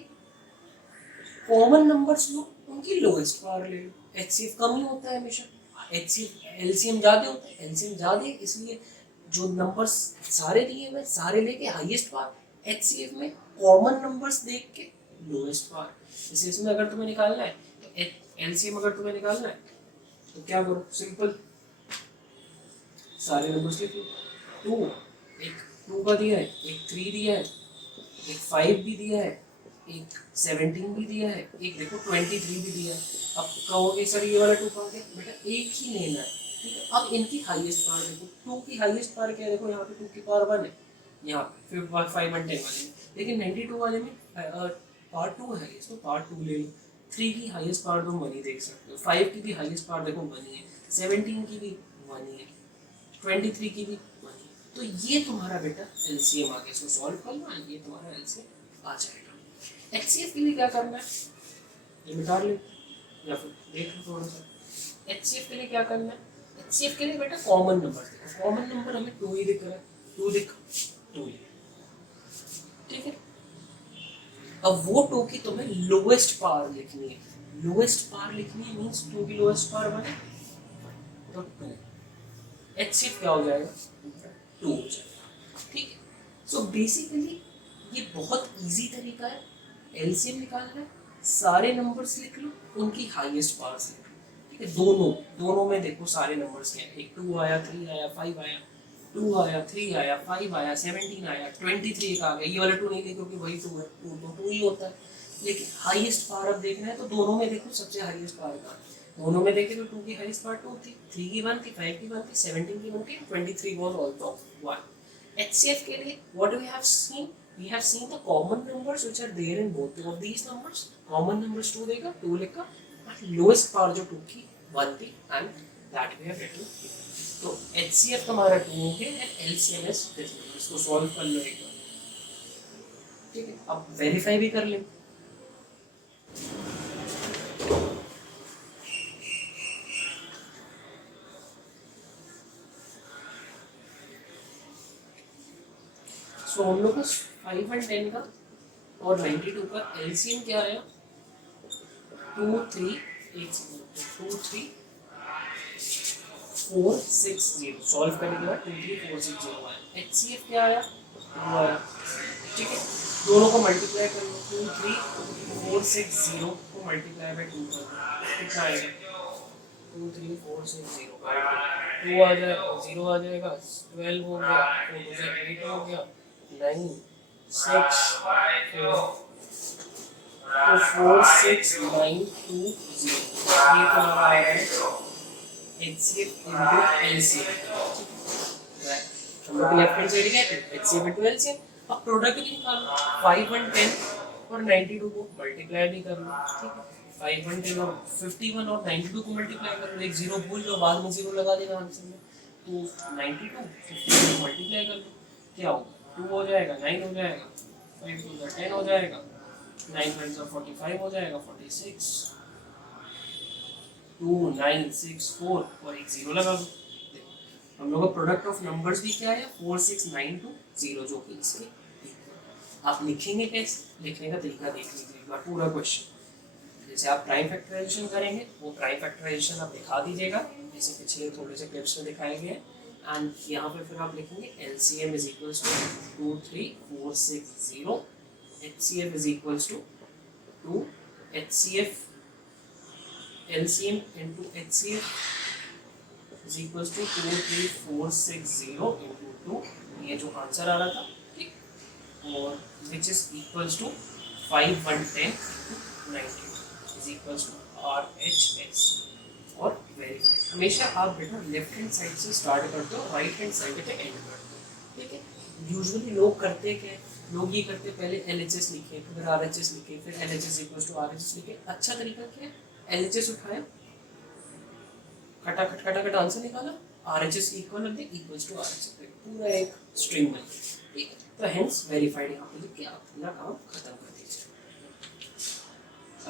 कॉमन नंबर्स लो, उनकी लोएस्ट पावर ले लो। HCF कम ही होता है हमेशा, HCF LCM ज्यादा होता है, LCM ज्यादा, इसलिए जो नंबर्स सारे दिए हुए सारे लेके हाईएस्ट पावर, HCF में कॉमन नंबर्स देख के लोएस्ट पावर। जैसे इसमें अगर तुम्हें निकालना है तो LCM अगर तुम्हें निकालना है तो क्या करो, सिंपल सारे नंबर्स लिख लो। 2 एक 2 का दिया है, एक 3 दिया है, एक 5 भी दिया है, एक 17 भी दिया है, एक देखो 23 भी दिया है। अब कहोगे सर ये वाला 2 कहाँ गया, बेटा एक ही लेना है। ठीक है, अब इनकी हाईएस्ट पावर देखो, 2 की हाईएस्ट पावर क्या है, देखो यहाँ पे 2 की पावर 1 है, यहाँ पे फिर 5 और 10 वाले में, लेकिन 92 वाले में पावर 2 है, इसको पावर 2 ले लो। 3 की हाईएस्ट पावर तुम 1 ही देख सकते हो, 5 की भी हाईएस्ट पावर देखो 1 ही है, 17 की भी 1 ही है, 23 की भी 1 ही। तो ये तुम्हारा बेटा एलसीएम आ गया, इसको सॉल्व कर लो, ये तुम्हारा एलसीएम आ जाएगा। HCF के लिए क्या करना है, ये मिटा लो या फिर देख लो थोड़ा सा। HCF के लिए क्या करना है, HCF के लिए बेटा कॉमन नंबर देखो, कॉमन नंबर हमें 2 ही दिख रहा है, 2 दिख 2 ही, ठीक है। अब वो 2 की तुम्हें लोएस्ट पावर लिखनी है, लोएस्ट पावर लिखनी है मींस 2 की लोएस्ट पावर 1 है तो 2, HCF क्या हो जाएगा 2 हो जाएगा, ठीक है। सो बेसिकली ये बहुत इजी तरीका है एलसीएम निकालना है। सारे नंबर्स लिख लो, उनकी हाईएस्ट पावर्स लिख लो, ठीक है। दोनों में देखो सारे नंबर्स क्या है, एक 2 आया, 3 आया, 5 आया, 2 आया, 3 आया, 5 आया, 17 आया, 23 एक आ गया। ये वाला 2 नहीं ले क्योंकि वही 2 है, 2 तो 2 ही होता है। लेकिन हाईएस्ट पावर अब देखना है तो दोनों में देखो सबसे हाईएस्ट पावर का, दोनों में देखे तो 2 की हाईएस्ट पावर 2 थी, 3 की 1 थी, 5 की 1 थी, 17 की 1 थी, 23 वाज आल्सो 1। HCF के लिए what we have seen? We have seen the common numbers which are there in both of these numbers. Common numbers 2 देगा, 2 लिखा, but lowest power जो 2 की 1 थी, and that we have written here. तो HCF तुम्हारा 2 हो गया and LCM is this number. इसको solve कर लो एक बार, ठीक है। अब verify भी कर लें। सो हम लोग का 5 और 10 का और 92 का एलसीएम क्या आया, 2 3 8 2 3 4 6 0। सॉल्व करने के बाद 2 3 4 6 0 आया। एचसीएफ क्या आया, 2 आया, ठीक है। दोनों को मल्टीप्लाई कर लो, 2 3 4 6 0 को मल्टीप्लाई बाय 2 कर दो, कितना आएगा, 2 3 4 6 0 2 आ जाएगा, 0 आ जाएगा, 12 हो गया, 4 2 से 8 हो गया, 9 6 4 तो 4 6 9 2 0। ये तुम्हारा आ रहा है HCF into LCM। हम लोग लेफ्ट हैंड साइड क्या है, HCF into LCM। अब प्रोडक्ट भी निकालो, 5 और 10 और 92 को मल्टीप्लाई भी कर लो, ठीक है। 5 और 10 और 51 और 92 को मल्टीप्लाई कर लो, एक जीरो भूल लो, बाद में जीरो लगा देना आंसर में। तो 92 51 को मल्टीप्लाई कर लो, क्या होगा, 2 हो जाएगा, 9 हो जाएगा, 5 2 10 हो जाएगा, 9 1 45 हो जाएगा, 46 2 9 6 4 और एक जीरो लगा दो। हम लोग का प्रोडक्ट ऑफ नंबर्स भी क्या है, 4 6 9 2 0, जो कि इसके आप लिखेंगे कैसे, लिखने का तरीका देख लीजिए एक बार पूरा क्वेश्चन। जैसे आप प्राइम फैक्टराइजेशन करेंगे वो प्राइम फैक्टराइजेशन आप दिखा दीजिएगा, जैसे पिछले थोड़े से क्लिप्स में दिखाए गए हैं। एंड यहाँ पे फिर आप लिखेंगे LCM is equals to 2 3 4 6 0, HCF is equals to 2 HCF LCM into HCF is equals to 2 3 4 6 0 into 2, ये जो आंसर आ रहा था, ठीक, और which is equals to 5 1 10 90 is equals to RHS। और वेरीफाई हमेशा आप बेटा लेफ्ट हैंड साइड से स्टार्ट करते हो, राइट हैंड साइड पे एंड करते हो, ठीक है। यूजुअली लोग करते क्या है, लोग ये करते पहले LHS लिखे, फिर RHS लिखे, फिर LHS इक्वल्स टू RHS लिखे। अच्छा तरीका क्या है, LHS उठाया, खटाखट आंसर निकाला, RHS इक्वल होते इक्वल्स टू RHS, पूरा एक स्ट्रिंग बन गई, ठीक है। तो हेंस वेरीफाइड यहाँ पे लिख के आप अपना काम खत्म कर दीजिए।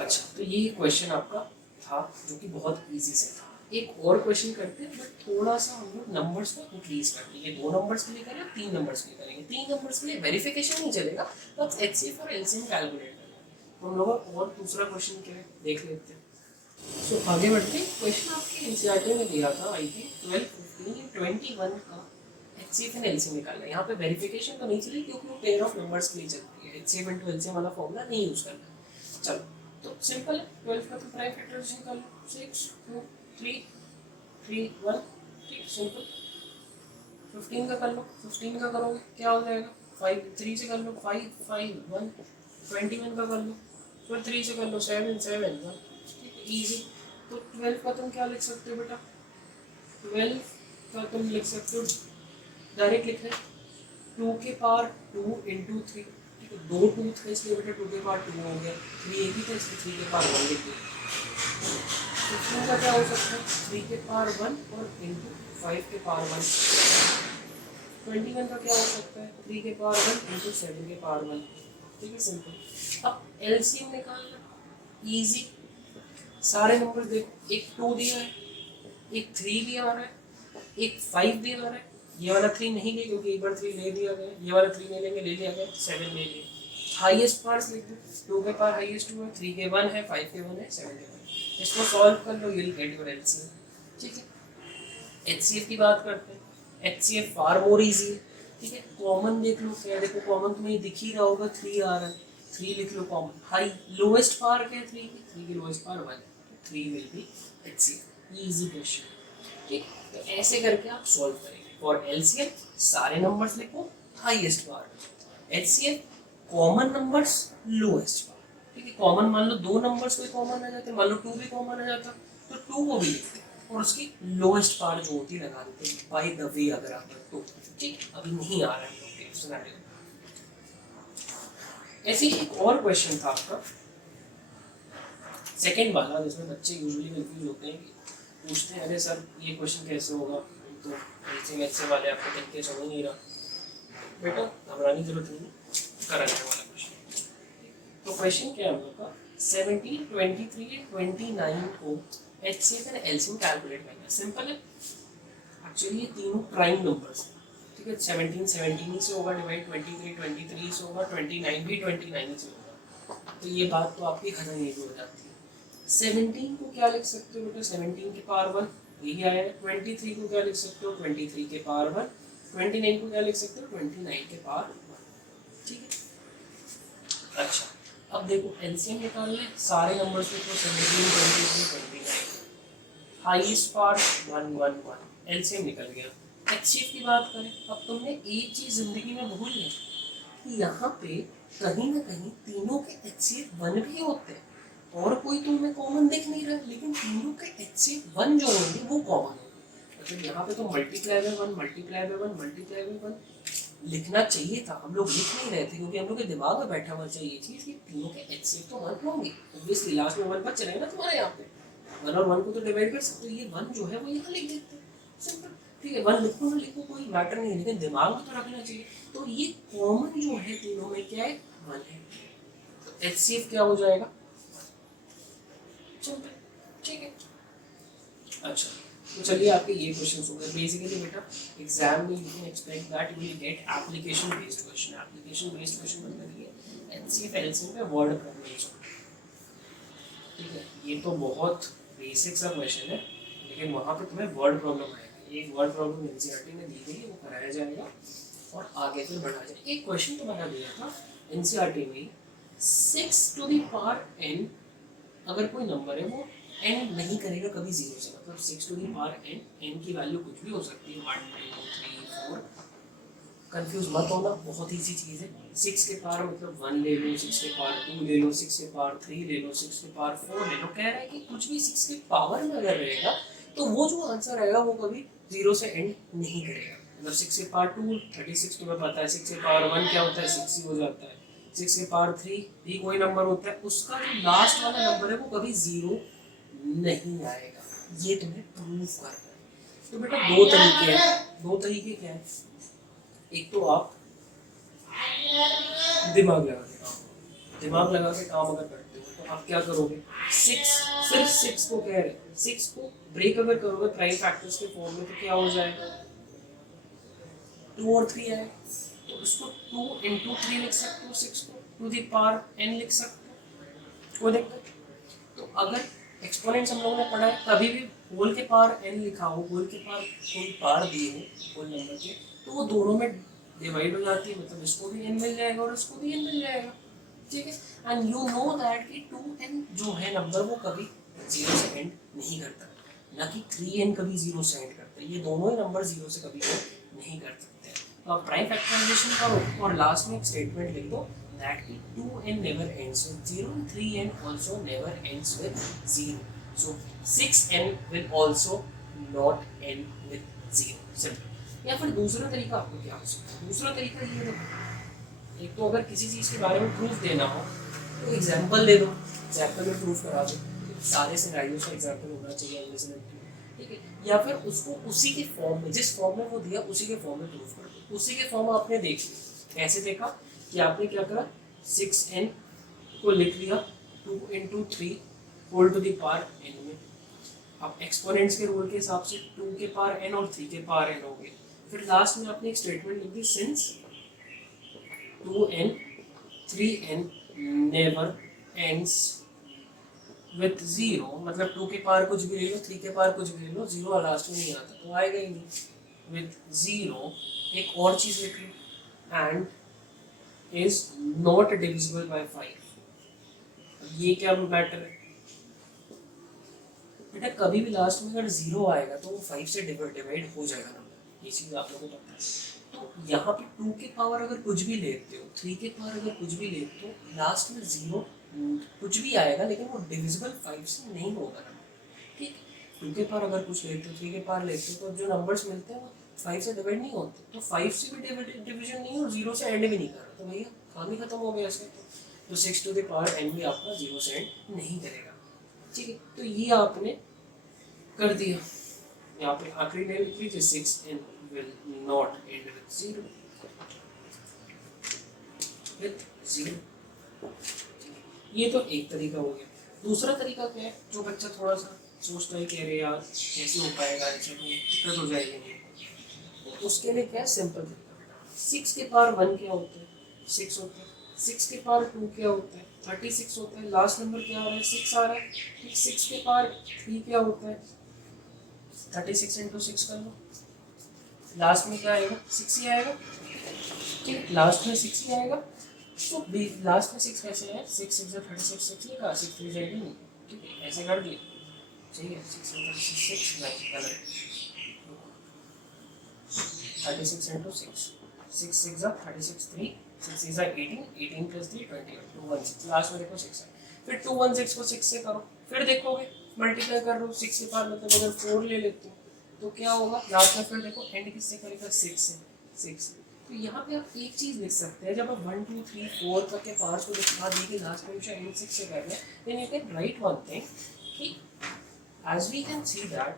अच्छा, तो ये क्वेश्चन आपका था जो कि बहुत इजी से था। एक और क्वेश्चन करते हैं, बट थोड़ा सा हम लोग नंबर्स को इंक्रीज करते हैं। ये 2 नंबर्स के लिए करें, 3 नंबर्स के लिए करेंगे। 3 नंबर्स के लिए वेरिफिकेशन नहीं चलेगा, बस HCF और LCM कैलकुलेट करेंगे। तो हम लोग और दूसरा क्वेश्चन क्या है देख लेते हैं। सो आगे बढ़ते हैं। क्वेश्चन आपके एनसीईआरटी में दिया था, आई थिंक 12 15 21 का HCF एंड LCM निकालना है। यहाँ पे वेरिफिकेशन तो नहीं चलेगी क्योंकि वो पेयर ऑफ नंबर्स के लिए चलती है, HCF into LCM वाला फॉर्मूला नहीं यूज करना है। चलो तो सिंपल है, 12 का तो प्राइम फैक्टराइजेशन कर लो, 6 2 3 3 1, ठीक, सिंपल। 15 का कर लो, 15 का करोगे क्या हो जाएगा, 5 3 से कर लो, 5 5 1, 21 का कर लो, फिर 3 से कर लो, 7 7 1, ठीक है, इजी। तो 12 का तुम क्या लिख सकते हो बेटा, 12 का तुम लिख सकते हो डायरेक्ट लिख रहे 2 के पावर 2 इंटू 3, ठीक है, 2 2 था इसलिए बेटा 2 के पावर 2 हो गया, 3 एक ही था इसलिए 3 के पावर 1 लिख दिया। 15 का क्या हो सकता है, 3 के पावर 1 और इंटू 5 के पावर 1। 21 का क्या हो सकता है, 3 के पावर 1 इंटू 7 के पावर 1, ठीक है, सिंपल। अब LCM निकालना इजी, सारे नंबर देखो, एक 2 दिया है, एक 3 भी आ रहा है, एक 5 भी आ रहा है। ये वाला 3 नहीं ले क्योंकि एक बार 3 ले दिया गया, ये वाला 3 नहीं लेंगे, ले लिया गया, 7 ले लिए। हाईएस्ट पार्ट्स लिख दो, 2 के पावर हाईएस्ट 2 है, 3 के 1 है, 5 के 1 है, 7 के 1। इसको सॉल्व कर लो, you will get your LCM, ठीक है। HCF की बात करते हैं, HCF फार मोर इजी है, ठीक है, कॉमन देख लो क्या, देखो कॉमन तुम्हें दिख ही रहा होगा 3 आ रहा है, 3 लिख लो कॉमन। हाई लोएस्ट पावर क्या है 3 की, 3 की lowest power 1, 3 will be HCF. Easy question. ठीक, तो ऐसे करके आप सॉल्व करेंगे। फॉर एलसीएम सारे नंबर्स लिखो highest power, HCF common numbers lowest power. ठीक है, कॉमन मान लो 2 नंबर्स कोई कॉमन आ जाते, मान लो 2 भी कॉमन आ जाता तो 2 को भी लिखते और उसकी लोएस्ट पावर जो होती है लगा देते बाय द वे अगर आप तो। ठीक, अभी नहीं आ रहा है सिनेरियो। ऐसे ही एक और क्वेश्चन था आपका सेकंड वाला, जिसमें बच्चे यूजुअली कंफ्यूज होते हैं कि पूछते हैं अरे सर ये क्वेश्चन कैसे होगा, तो ऐसे मैथ्स वाले आपको तरीके समझ नहीं रहा। बेटा घबराने की जरूरत नहीं, कराने वाला क्वेश्चन। तो क्वेश्चन क्या है हम लोग का, 17, 23 एंड 29 को एचसीएफ एंड एलसीएम कैलकुलेट करना है। सिंपल है, एक्चुअली ये तीनों प्राइम नंबर्स हैं। ठीक है, 17 17 से होगा डिवाइड, 23 23 से होगा, 29 भी 29 से होगा। तो ये बात तो आपकी खत्म नहीं हो जाती है। 17 को क्या लिख सकते हो बेटा, 17 के पावर 1 यही आया है। 23 को क्या लिख सकते हो, 23 के पावर 1। 29 को क्या लिख सकते हो, 29 के पावर 1। ठीक है, अच्छा अब देखो एलसीएम निकालने, सारे नंबर्स लिखो 17 23 29, हाईएस्ट पावर 1 1 1, एलसीएम निकल गया। एचसीएफ की बात करें, अब तुमने एक चीज जिंदगी में भूल ली कि यहाँ पे कहीं ना कहीं तीनों के एचसीएफ 1 भी होते हैं, और कोई तुम्हें कॉमन दिख नहीं रहा, लेकिन तीनों के एचसीएफ 1 जो होंगे वो कॉमन होंगे। मतलब यहाँ पे तो multiply by 1 multiply by 1 multiply by 1 लिखना चाहिए था, हम लोग लिख नहीं रहे थे क्योंकि हम लोग के दिमाग में बैठा हुआ चाहिए चीज कि तीनों के एचसीएफ तो 1 होंगे। ऑब्वियसली लास्ट में 1 बच रहे हैं ना तुम्हारे यहाँ पे, 1 और 1 को तो डिवाइड कर सकते हो, ये 1 जो है वो यहाँ लिख देते हैं, सिंपल। ठीक है, 1 लिखो ना लिखो कोई मैटर नहीं है, लेकिन दिमाग में तो रखना चाहिए। तो ये कॉमन जो है तीनों में क्या है, 1 है। तो एचसीएफ क्या हो जाएगा, सिंपल। ठीक है, अच्छा तो चलिए आपके ये क्वेश्चन हो गए। बेसिकली बेटा एग्जाम में you can expect that you will gate application based question. Application based question मतलब ये एचसीएफ एलसीएम पे वर्ड प्रॉब्लम्स। ठीक है, ये तो बहुत बेसिक सा क्वेश्चन है, लेकिन वहाँ पे तुम्हें वर्ड प्रॉब्लम आएगी। एक वर्ड प्रॉब्लम एनसीईआरटी में दी गई है, वो कराया जाएगा और आगे फिर बढ़ा जाएगा। एक क्वेश्चन तो बना दिया था एनसीईआरटी में, 6 टू द पावर n अगर कोई नंबर है वो एंड नहीं करेगा कभी 0 से, मतलब 6 to the power n, n की वैल्यू कुछ भी हो सकती है, 1 2 3 4, कंफ्यूज मत होना, बहुत ईजी चीज़ है। 6 के पावर मतलब 1 ले लो, 6 के पावर 2 ले लो, 6 के पावर 3 ले लो, 6 के पावर 4 ले लो। कह रहा है कि कुछ भी 6 के पावर में अगर रहेगा तो वो जो आंसर आएगा वो कभी 0 से एंड नहीं करेगा। मतलब 6 के पावर 2 36 तुम्हें पता है, 6 के पावर 1 क्या होता है, 6 ही हो जाता है। 6 के पावर 3 भी कोई नंबर होता है, उसका जो लास्ट वाला नंबर है वो कभी 0 नहीं आएगा। ये तुम्हें प्रूव करना है। तो बेटा दो तरीके हैं, दो तरीके क्या है, एक तो आप दिमाग लगा के काम, दिमाग लगा के काम अगर करते हो तो आप क्या करोगे, 6 सिर्फ 6 को कह रहे, 6 को ब्रेक अगर करोगे प्राइम फैक्टर्स के फॉर्म में तो क्या हो जाएगा, 2 और 3 आए तो उसको 2 into 3 लिख सकते हो, 6 को टू द पावर n लिख सकते हो, कोई दिक्कत। तो अगर एक्सपोनेंट्स हम लोगों ने पढ़ा है, कभी भी होल के पावर n लिखा हो, होल के पावर कोई पावर दिए हो होल नंबर के, तो वो दोनों में डिवाइड हो जाती है, मतलब इसको भी n मिल जाएगा और इसको भी n मिल जाएगा। ठीक है, एंड यू नो दैट कि 2n जो है नंबर वो कभी 0 से एंड नहीं करता, ना कि 3n कभी 0 से एंड करता है। ये दोनों ही नंबर 0 से कभी एंड नहीं कर सकते। तो आप प्राइम फैक्टराइजेशन करो और लास्ट में एक स्टेटमेंट लिख दो that 2n never ends with 0 and 3n also never ends with 0. So 6n will also not end with 0. Simple. या फिर दूसरा तरीका आपको क्या हो सकता है, दूसरा तरीका ये देखो, एक तो अगर किसी चीज़ के बारे में प्रूफ देना हो तो एग्जाम्पल दे दो, एग्जाम्पल में प्रूफ करा दो, सारे सिनेरियोस का एग्जाम्पल होना चाहिए। ठीक है, या फिर उसको उसी के फॉर्म में, जिस फॉर्म में वो दिया उसी के फॉर्म में प्रूफ कर दो। उसी के फॉर्म आपने देख लिया, कैसे देखा कि आपने क्या करा, 6n को लिख लिया 2 into 3 whole to the power n में। अब एक्सपोनेंट्स के रूल के हिसाब से 2 के पावर n और 3 के पावर n हो गए। फिर लास्ट में आपने एक स्टेटमेंट लिख दी, since 2n 3n never ends with 0, मतलब 2 के पावर कुछ भी ले लो, 3 के पावर कुछ भी ले लो, 0 लास्ट में नहीं आता तो आएगा ही नहीं। with 0 एक और चीज लिखी and is not divisible by 5। ये क्या मैटर है बेटा, कभी भी लास्ट में अगर 0 आएगा तो वो 5 से डिवाइड हो जाएगा नंबर, ये चीज आप लोगों को पता है। तो यहाँ पे 2 के पावर अगर कुछ भी लेते हो, 3 के पावर अगर कुछ भी लेते हो, लास्ट में 0 कुछ भी आएगा लेकिन वो डिविजिबल 5 से नहीं होगा नंबर, ठीक है। 2 के पावर अगर कुछ लेते हो, 3 के पावर लेते हो, तो जो नंबर्स मिलते हैं वो 5 से डिवाइड नहीं होते, तो 5 से भी डिवीजन नहीं है और 0 से एंड भी नहीं कर रहा, तो भैया काम ही खत्म हो गया इसका। तो 6 टू द पावर n भी आपका 0 से एंड नहीं करेगा, ठीक है। तो ये आपने कर दिया, यहाँ पे आखिरी लाइन लिख लीजिए 6 will not end with 0 with 0। ये तो एक तरीका हो गया। दूसरा तरीका क्या है, जो बच्चा थोड़ा सा सोचता है कि अरे यार कैसे हो पाएगा, ऐसे तो दिक्कत हो जाएगी नहीं, तो उसके लिए क्या है, सिंपल तरीका। 6 के पावर 1 क्या होता है, 6 होता है। 6 के पावर 2 क्या होता है, 36 होता है। लास्ट नंबर क्या आ रहा है, 6 आ रहा है। 6 के पावर 3 क्या होता है, 36 इंटू 6 कर लो, लास्ट में क्या आएगा, 6 ही आएगा, ठीक, लास्ट में 6 ही आएगा। तो लास्ट में 6 कैसे है, 6 6 36 6 लिखा, 6 3 18, ठीक है, ऐसे कर दिया, ठीक है। 6 36 36 इंटू 6, 6 6 36 3, 6 6 18, 18 प्लस 3 28, 216, लास्ट में देखो 6 है। फिर 216 को 6 से करो, फिर देखोगे मल्टीप्लाई कर रहे हो 6 के पावर, मतलब अगर 4 ले लेते हो तो क्या होगा, लास्ट में फिर देखो एंड किससे करेगा, 6 से, 6। तो यहाँ पे आप एक चीज लिख सकते हैं, जब आप 1 2 3 4 तक के पावर्स को दिखा दी कि लास्ट में हमेशा एंड 6 से कर रहे हैं, then you can write one thing कि as we can see that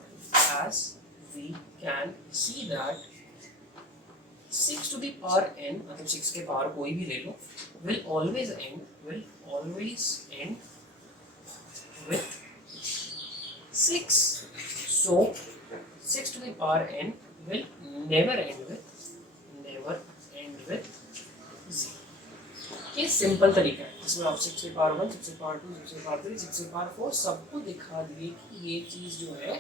6 to the power n, मतलब 6 के पावर कोई भी ले लो, will always end with 6। So 6 to the power n will never end with 0। ये सिंपल तरीका है, जिसमें आप 6 से पावर 1, 6 से पावर 2, 6 से पावर 3, 6 से पावर 4 सबको दिखा दिए कि ये चीज जो है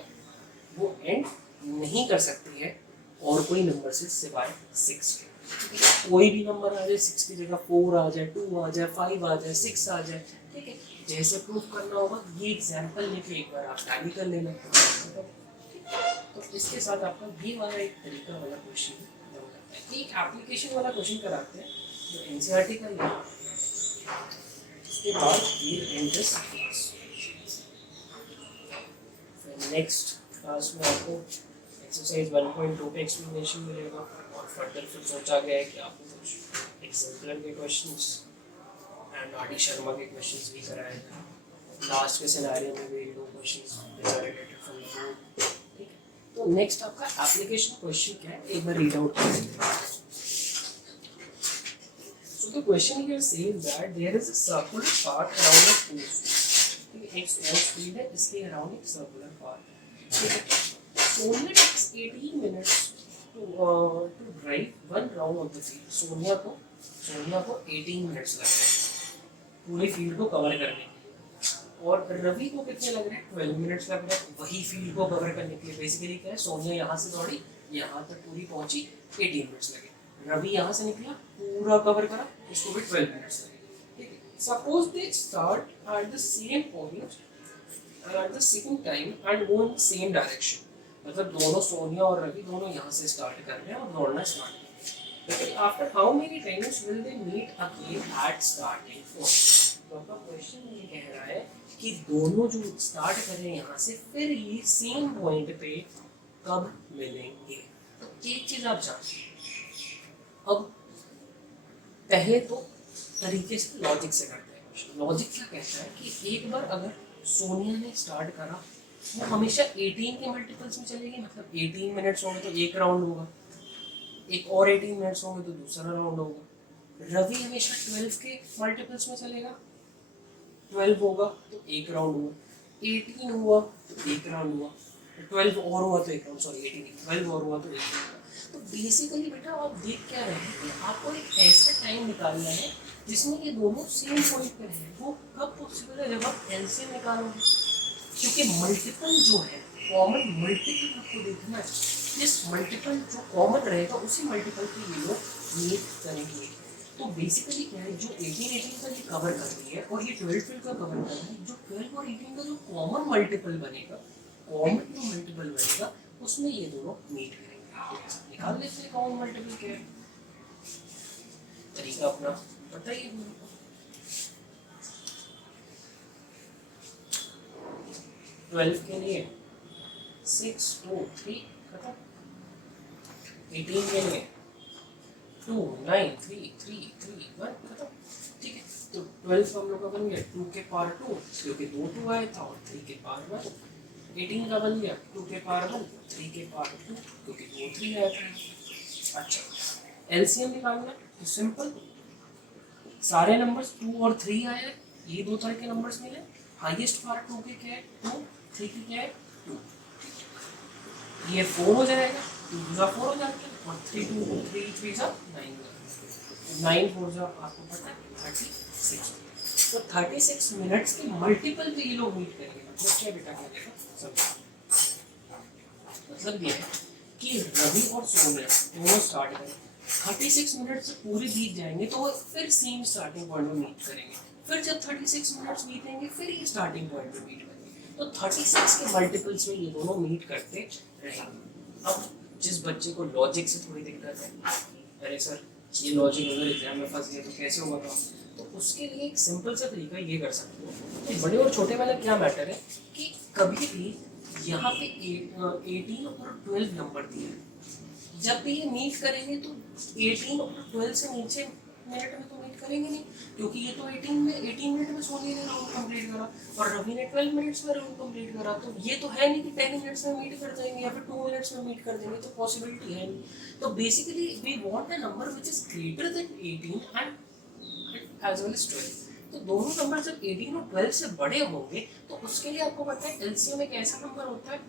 वो एंड नहीं कर सकती है और कोई नंबर से सिवाय 6 के। कोई भी नंबर आ जाए, 6 की जगह 4 आ जाए, 2 आ जाए, 5 आ जाए, 6 आ जाए, ठीक है। जैसे प्रूफ करना होगा ये एग्जाम्पल लेके एक बार आप टैली कर लेना। तो इसके साथ आपका ये वाला एक तरीका वाला क्वेश्चन है। एक एप्लीकेशन वाला क्वेश्चन कराते हैं जो एनसीईआरटी का है, उसके बाद ये एंडलेस नेक्स्ट क्लास में आपको एक्सरसाइज 1.2 पे एक्सप्लेनेशन मिलेगा और फर्दर फिर सोचा गया है कि आपको कुछ एग्जाम्पलर के questions and R D Sharma के क्वेश्चंस भी कराए जाए। लास्ट के सिनेरियो में भी 2 questions related from the board, ठीक है। तो नेक्स्ट आपका एप्लीकेशन क्वेश्चन क्या है, एक बार रीड आउट कर लेते हैं। So the question here says that there is a circular path around a force field। एक force field है, इसके around एक circular path है। Sonia takes 18 minutes to drive one round of the field। Sonia को 18 मिनट्स लग रहे हैं पूरी फील्ड को कवर करने के लिए, और रवि को कितने लग रहे हैं, 12 मिनट्स लग रहे हैं वही फील्ड को कवर करने के लिए। बेसिकली क्या है, सोनिया यहाँ से दौड़ी, यहाँ तक पूरी पहुंची, 18 मिनट्स लगे। रवि यहाँ से निकला, पूरा कवर करा, उसको भी 12 मिनट्स लगे, ठीक है। Suppose they start at the same point at the same time and go in same direction. मतलब दोनों सोनिया और रवि दोनों यहाँ से स्टार्ट कर रहे हैं और दौड़ना स्टार्ट कर रहे हैं, लेकिन after how many times will they meet again at starting point. तो आपका क्वेश्चन ये कह रहा है कि दोनों जो स्टार्ट कर रहे हैं यहाँ से, फिर ये सेम पॉइंट पे कब मिलेंगे। तो एक चीज आप जानते हैं, अब पहले तो तरीके से लॉजिक से करते हैं। लॉजिक क्या कहता है कि एक बार अगर सोनिया ने स्टार्ट करा, वो हमेशा 18 के मल्टीपल्स में चलेगी, मतलब 18 मिनट्स होंगे तो एक राउंड होगा, एक और 18 मिनट्स होंगे तो दूसरा राउंड होगा। रवि हमेशा 12 के मल्टीपल्स में चलेगा, 12 होगा तो एक राउंड हुआ, 18 हुआ तो एक राउंड हुआ, 12 और हुआ तो एक राउंड, सॉरी 18 12 और हुआ तो एक राउंड। तो बेसिकली बेटा आप देख क्या रहे हैं कि आपको एक ऐसा टाइम निकालना है जिसमें ये दोनों सेम पॉइंट पे हैं। वो कब पॉसिबल है, जब आप एलसीएम निकालोगे, क्योंकि मल्टीपल जो है, कॉमन मल्टीपल आपको देखना है। जिस मल्टीपल जो कॉमन रहेगा उसी मल्टीपल पे ये लोग मीट करेंगे। तो बेसिकली क्या है, जो 18 का ये कवर कर रही है और ये 12 का कवर कर रहा है, जो 12 और 18 का जो कॉमन मल्टीपल बनेगा, कॉमन जो मल्टीपल बनेगा उसमें ये दोनों मीट करेंगे। निकाल लेते हैं कॉमन मल्टीपल क्या है, तरीका अपना बताइए। 12 के लिए 6 2 3 खत्म। 18 के लिए 2 9 3 3 3 1 खत्म। ठीक है, तो 12 हम लोग का बन गया 2 के पावर 2 क्योंकि 2 2 आया था और 3 के पावर 1। 18 का बन गया 2 के पावर 1 3 के पावर 2 क्योंकि 2 3 आया था। अच्छा, एलसीएम निकालना तो सिंपल, सारे नंबर्स 2 और 3 आए हैं, ये दो तरह के नंबर्स मिले, हाईएस्ट पावर 2 के क्या है 2, 3 की क्या है 2, ये 4 हो जाएगा, 2 जा 4 हो जाएगा और 3 2 3 3 जा 9 9 4 जा आपको पता है 36। तो 36 मिनट्स के मल्टीपल पे ये लोग मीट करेंगे। मतलब क्या बेटा क्या देखा सब, मतलब ये है कि रवि और सोनिया दोनों स्टार्ट करें, 36 मिनट से पूरे बीत जाएंगे तो वो फिर सेम स्टार्टिंग पॉइंट में मीट करेंगे, फिर जब 36 मिनट्स बीतेंगे फिर ये स्टार्टिंग पॉइंट में मीट करेंगे। तो 36 के मल्टीपल्स में ये दोनों मीट करते रहेंगे। अब जिस बच्चे को लॉजिक से थोड़ी दिक्कत है, अरे सर ये लॉजिक अगर एग्जाम में फंस गया तो कैसे होगा काम, तो उसके लिए एक सिंपल सा तरीका ये कर सकते हो कि बड़े और छोटे वाला क्या मैटर है कि कभी भी यहाँ पे 18 और 12 नंबर दिए हैं, जब भी ये मीट करेंगे तो 18 और 12 से नीचे मिनट में तो मीट करेंगे नहीं, क्योंकि ये तो 18 मिनट में सोनी ने राउंड कंप्लीट करा और रवि ने 12 मिनट्स में राउंड कंप्लीट करा, तो ये तो है नहीं कि 10 मिनट्स में मीट कर जाएंगे या फिर 2 मिनट्स में मीट कर देंगे, तो पॉसिबिलिटी है नहीं। तो basically we want a number which is greater than 18 and as well as 12। तो दोनों नंबर जब 18 और 12 से बड़े होंगे तो उसके लिए आपको पता है एलसीएम एक ऐसा नंबर होता है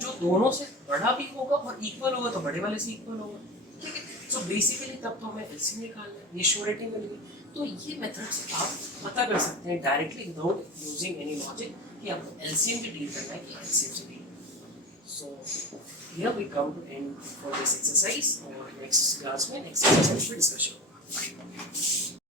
जो दोनों से बड़ा भी होगा और इक्वल होगा तो बड़े वाले से इक्वल होगा। ठीक है, सो बेसिकली तब तो हमें एलसीएम निकालना है, ये श्योरिटी मिल गई। तो ये मेथड से आप पता कर सकते हैं directly without using any logic कि आपको एलसीएम की डील करना है कि एलसीएम से deal. So here we come to end for this exercise और नेक्स्ट क्लास में नेक्स्ट एक्सरसाइज पे डिस्कशन होगा।